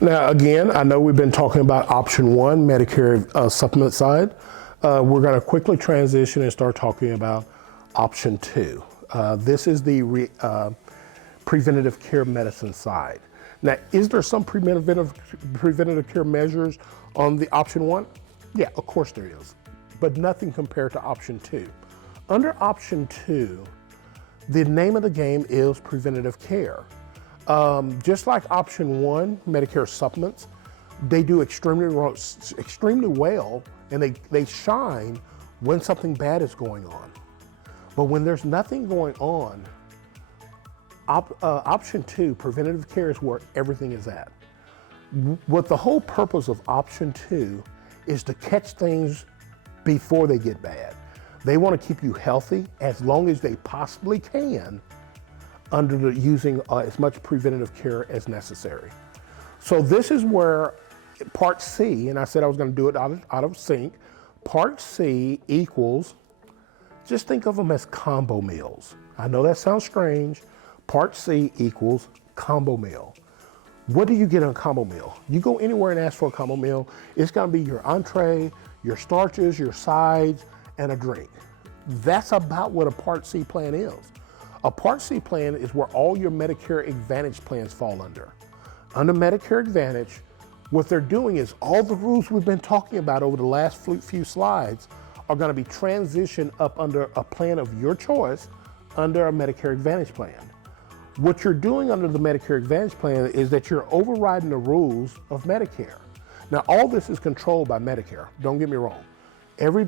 Now, again, I know we've been talking about option one, Medicare supplement side. We're going to quickly transition and start talking about option two. This is the preventative care medicine side. Now, is there some preventative care measures on the option one? Yeah, of course there is, but nothing compared to option two. Under option two, the name of the game is preventative care. Just like option one, Medicare Supplements, they do extremely well, and they shine when something bad is going on. But when there's nothing going on, option two, preventative care, is where everything is at. What the whole purpose of option two is to catch things before they get bad. They want to keep you healthy as long as they possibly can under using as much preventative care as necessary. So this is where part C, and I said I was going to do it out of sync, part C equals, just think of them as combo meals. I know that sounds strange. Part C equals combo meal. What do you get in a combo meal? You go anywhere and ask for a combo meal, it's going to be your entree, your starches, your sides, and a drink. That's about what a Part C plan is. A Part C plan is where all your Medicare Advantage plans fall under. Under Medicare Advantage, what they're doing is all the rules we've been talking about over the last few slides are going to be transitioned up under a plan of your choice under a Medicare Advantage plan. What you're doing under the Medicare Advantage plan is that you're overriding the rules of Medicare. Now, all this is controlled by Medicare, don't get me wrong. Every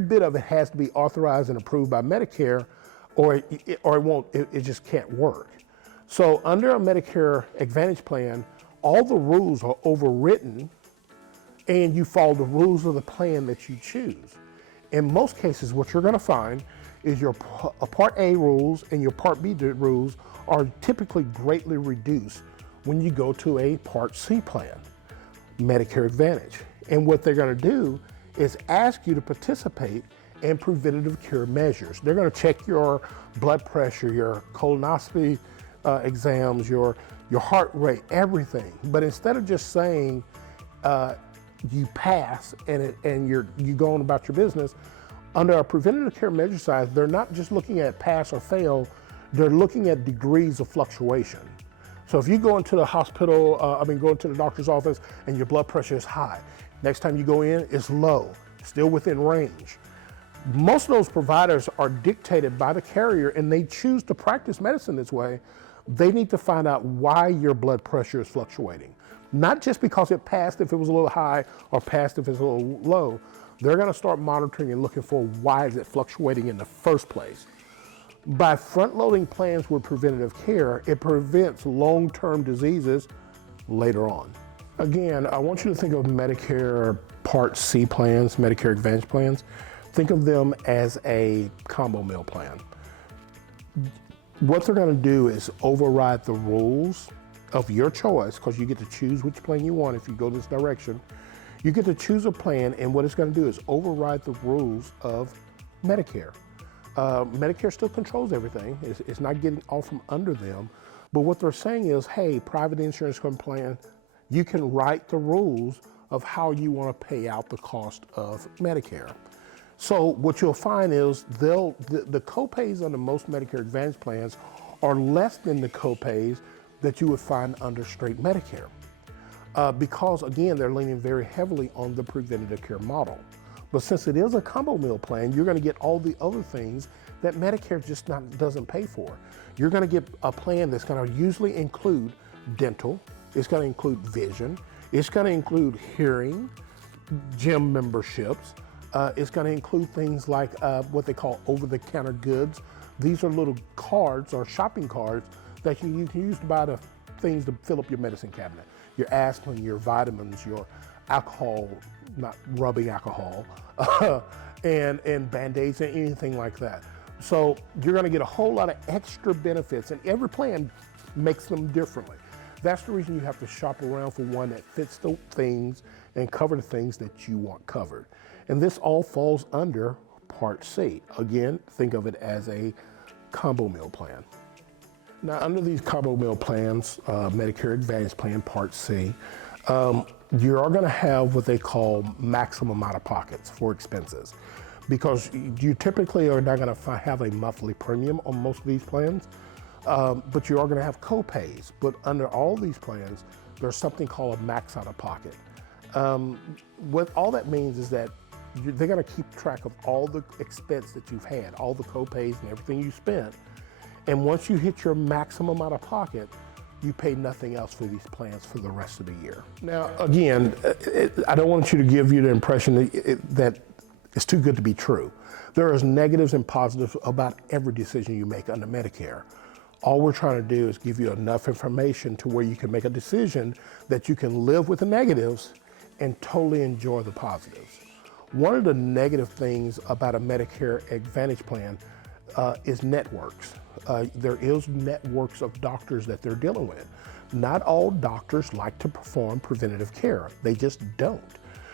bit of it has to be authorized and approved by Medicare, or it just can't work. So under a Medicare Advantage plan, all the rules are overwritten and you follow the rules of the plan that you choose. In most cases, what you're going to find is your Part A rules and your Part B rules are typically greatly reduced when you go to a Part C plan, Medicare Advantage. And what they're going to do is ask you to participate in preventative care measures. They're going to check your blood pressure, your colonoscopy exams, your heart rate, everything. But instead of just saying you pass and you go on about your business, under our preventative care measure side, they're not just looking at pass or fail, they're looking at degrees of fluctuation. So if you go into the hospital, go into the doctor's office and your blood pressure is high, next time you go in, it's low, still within range. Most of those providers are dictated by the carrier and they choose to practice medicine this way. They need to find out why your blood pressure is fluctuating. Not just because it passed if it was a little high or passed if it's a little low. They're going to start monitoring and looking for why is it fluctuating in the first place. By front-loading plans with preventative care, it prevents long-term diseases later on. Again, I want you to think of Medicare Part C plans, Medicare Advantage plans. Think of them as a combo meal plan. What they're going to do is override the rules of your choice, because you get to choose which plan you want if you go this direction. You get to choose a plan, and what it's going to do is override the rules of Medicare. Medicare still controls everything. It's not getting off from under them. But what they're saying is, hey, private insurance plan, you can write the rules of how you want to pay out the cost of Medicare. So what you'll find is the copays under most Medicare Advantage plans are less than the copays that you would find under straight Medicare. Because again, they're leaning very heavily on the preventative care model. But since it is a combo meal plan, you're going to get all the other things that Medicare just doesn't pay for. You're going to get a plan that's going to usually include dental, it's going to include vision, it's going to include hearing, gym memberships, it's going to include things like what they call over-the-counter goods. These are little cards or shopping cards that you can use to buy the things to fill up your medicine cabinet. Your aspirin, your vitamins, your alcohol, not rubbing alcohol, and Band-Aids and anything like that. So you're going to get a whole lot of extra benefits, and every plan makes them differently. That's the reason you have to shop around for one that fits the things and cover the things that you want covered. And this all falls under Part C. Again, think of it as a combo meal plan. Now, under these combo meal plans, Medicare Advantage Plan Part C, you are going to have what they call maximum out-of-pockets for expenses, because you typically are not going to have a monthly premium on most of these plans, but you are going to have co-pays. But under all these plans, there's something called a max out-of-pocket. What all that means is that they're going to keep track of all the expense that you've had, all the co-pays and everything you spent. And once you hit your maximum out of pocket, you pay nothing else for these plans for the rest of the year. Now, again, I don't want you to give you the impression that it's too good to be true. There is negatives and positives about every decision you make under Medicare. All we're trying to do is give you enough information to where you can make a decision that you can live with the negatives and totally enjoy the positives. One of the negative things about a Medicare Advantage plan is networks. There is networks of doctors that they're dealing with. Not all doctors like to perform preventative care. They just don't.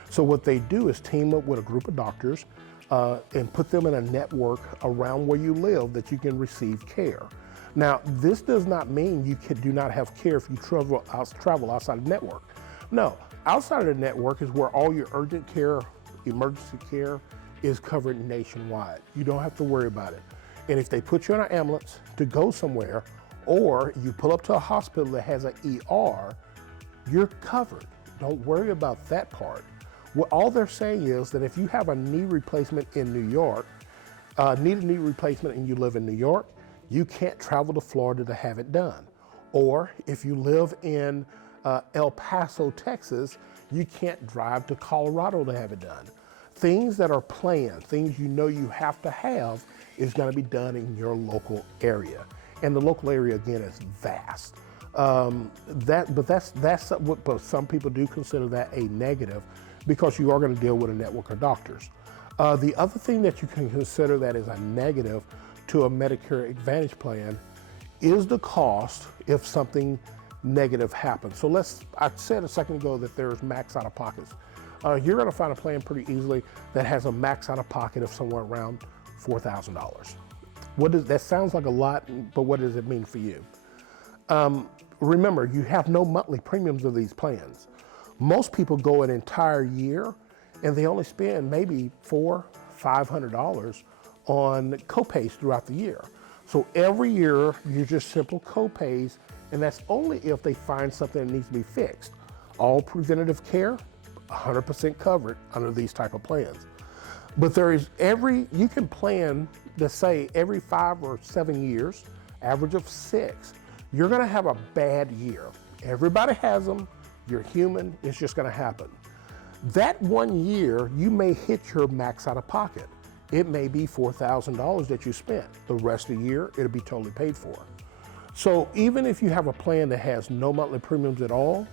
So what they do is team up with a group of doctors and put them in a network around where you live that you can receive care. Now, this does not mean you do not have care if you travel outside the network. No, outside of the network is where all your urgent care, emergency care is covered nationwide. You don't have to worry about it. And if they put you in an ambulance to go somewhere, or you pull up to a hospital that has an ER, you're covered. Don't worry about that part. What all they're saying is that if you have a knee replacement in New York, need a knee replacement and you live in New York, you can't travel to Florida to have it done. Or if you live in El Paso, Texas, you can't drive to Colorado to have it done. Things that are planned, things you know you have to have, is going to be done in your local area. And the local area, again, is vast. But some people do consider that a negative because you are going to deal with a network of doctors. The other thing that you can consider that is a negative to a Medicare Advantage plan is the cost if something negative happens. So I said a second ago that there's max out of pockets. You're going to find a plan pretty easily that has a max out of pocket of somewhere around $4,000. That sounds like a lot, but what does it mean for you? Remember, you have no monthly premiums of these plans. Most people go an entire year and they only spend maybe $400-500 on copays throughout the year. So every year you're just simple copays, and that's only if they find something that needs to be fixed. All preventative care, 100% covered under these type of plans. But you can plan to say every 5 or 7 years, average of 6, you're gonna have a bad year. Everybody has them, you're human, it's just gonna happen. That 1 year, you may hit your max out of pocket. It may be $4,000 that you spent. The rest of the year, it'll be totally paid for. So even if you have a plan that has no monthly premiums at all,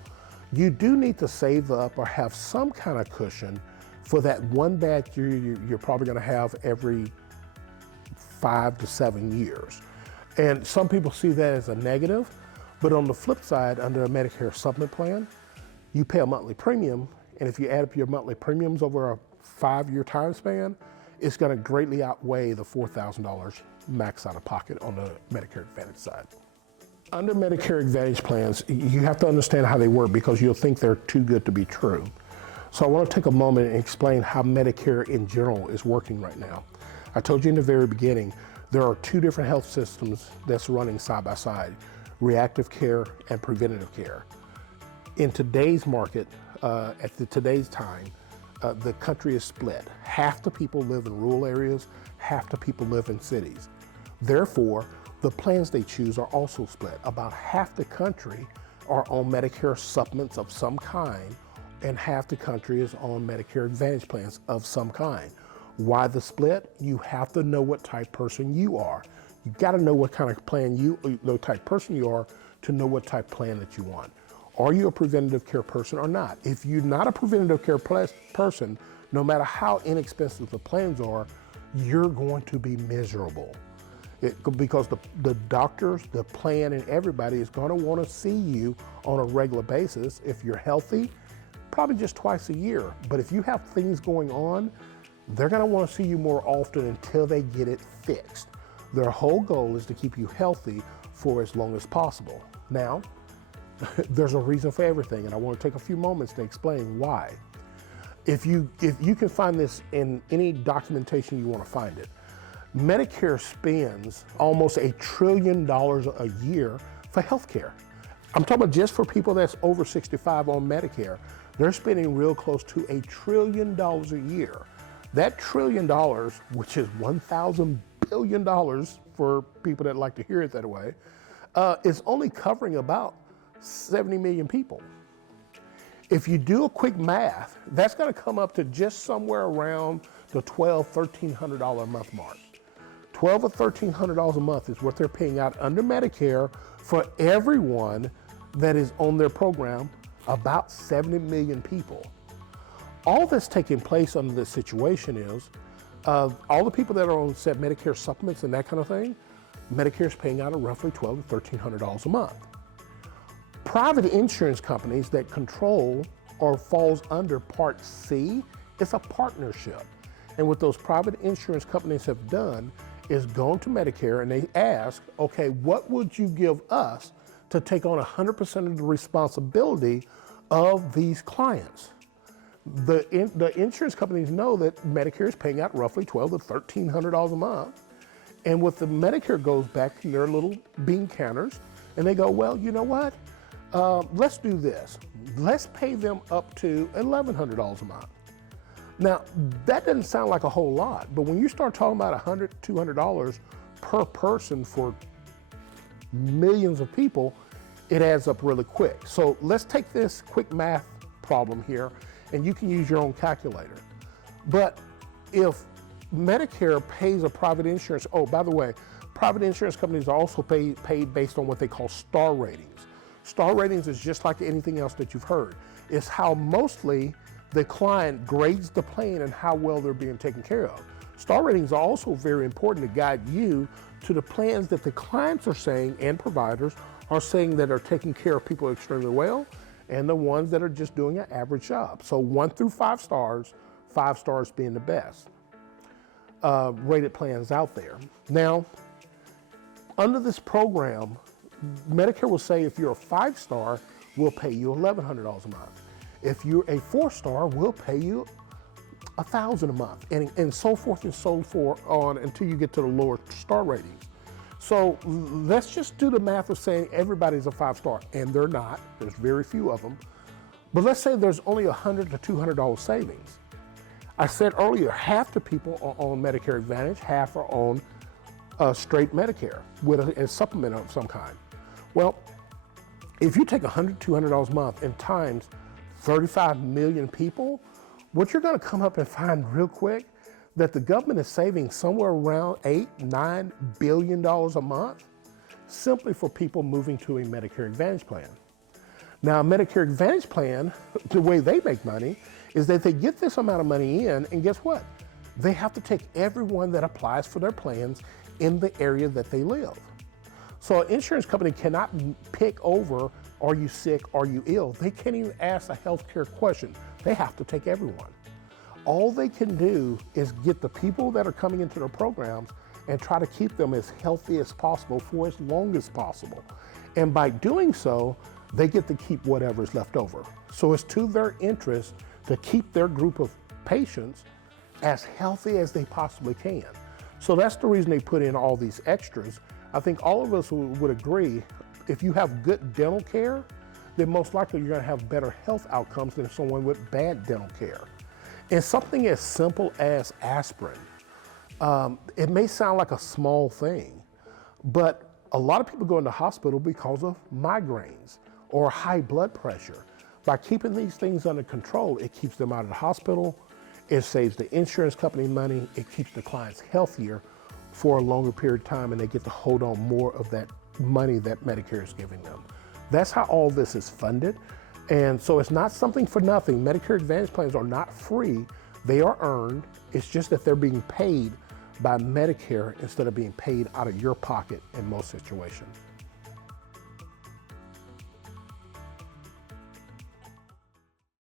you do need to save up or have some kind of cushion for that one bad year you're probably going to have every 5 to 7 years. And some people see that as a negative, but on the flip side, under a Medicare Supplement plan, you pay a monthly premium, and if you add up your monthly premiums over a 5-year time span, it's going to greatly outweigh the $4,000 max out of pocket on the Medicare Advantage side. Under Medicare Advantage plans, you have to understand how they work because you'll think they're too good to be true. So I want to take a moment and explain how Medicare in general is working right now. I told you in the very beginning, there are 2 different health systems that's running side by side, reactive care and preventative care. In today's market, today's time, the country is split. Half the people live in rural areas, half the people live in cities. Therefore, the plans they choose are also split. About half the country are on Medicare supplements of some kind, and half the country is on Medicare Advantage plans of some kind. Why the split? You have to know what type person you are. You gotta know what kind of plan the type person you are to know what type plan that you want. Are you a preventative care person or not? If you're not a preventative care person, no matter how inexpensive the plans are, you're going to be miserable. Because the doctors, the plan, and everybody is going to want to see you on a regular basis. If you're healthy, probably just twice a year. But if you have things going on, they're going to want to see you more often until they get it fixed. Their whole goal is to keep you healthy for as long as possible. Now, there's a reason for everything, and I want to take a few moments to explain why. If you can find this in any documentation you want to find it, Medicare spends almost $1 trillion a year for healthcare. I'm talking about just for people that's over 65 on Medicare. They're spending real close to $1 trillion a year. That $1 trillion, which is $1,000 billion for people that like to hear it that way, is only covering about 70 million people. If you do a quick math, that's going to come up to just somewhere around the $1,200, $1,300 a month mark. $1,200 or $1,300 a month is what they're paying out under Medicare for everyone that is on their program, about 70 million people. All that's taking place under this situation is all the people that are on Medicare supplements and that kind of thing, Medicare is paying out roughly $1,200 to $1,300 a month. Private insurance companies that control or falls under Part C, it's a partnership. And what those private insurance companies have done is gone to Medicare and they ask, okay, what would you give us to take on 100% of the responsibility of these clients? The insurance companies know that Medicare is paying out roughly $1,200 to $1,300 a month. And what the Medicare goes back to their little bean counters and they go, well, you know what? Let's do this. Let's pay them up to $1,100 a month. Now, that doesn't sound like a whole lot, but when you start talking about $100, $200 per person for millions of people, it adds up really quick. So let's take this quick math problem here, and you can use your own calculator. But if Medicare pays a private insurance, oh, by the way, private insurance companies are also paid based on what they call star ratings. Star ratings is just like anything else that you've heard. It's how mostly the client grades the plan and how well they're being taken care of. Star ratings are also very important to guide you to the plans that the clients are saying and providers are saying that are taking care of people extremely well, and the ones that are just doing an average job. So 1 through 5 stars, 5 stars being the best rated plans out there. Now, under this program, Medicare will say if you're a 5-star, we'll pay you $1,100 a month. If you're a 4-star, we'll pay you $1,000 a month, and so forth and so forth on until you get to the lower star ratings. So let's just do the math of saying everybody's a 5-star, and they're not. There's very few of them. But let's say there's only $100 to $200 savings. I said earlier, half the people are on Medicare Advantage, half are on straight Medicare with a supplement of some kind. Well, if you take $100, $200 a month and times 35 million people, what you're going to come up and find real quick that the government is saving somewhere around $8, $9 billion a month simply for people moving to a Medicare Advantage plan. Now, a Medicare Advantage plan, the way they make money is that they get this amount of money in, and guess what? They have to take everyone that applies for their plans in the area that they live. So an insurance company cannot pick over, are you sick, are you ill? They can't even ask a healthcare question. They have to take everyone. All they can do is get the people that are coming into their programs and try to keep them as healthy as possible for as long as possible. And by doing so, they get to keep whatever's left over. So it's to their interest to keep their group of patients as healthy as they possibly can. So that's the reason they put in all these extras. I think all of us would agree, if you have good dental care, then most likely you're going to have better health outcomes than someone with bad dental care. And something as simple as aspirin, it may sound like a small thing, but a lot of people go into hospital because of migraines or high blood pressure. By keeping these things under control, it keeps them out of the hospital, it saves the insurance company money, it keeps the clients healthier for a longer period of time, and they get to hold on more of that money that Medicare is giving them. That's how all this is funded. And so it's not something for nothing. Medicare Advantage plans are not free. They are earned. It's just that they're being paid by Medicare instead of being paid out of your pocket in most situations.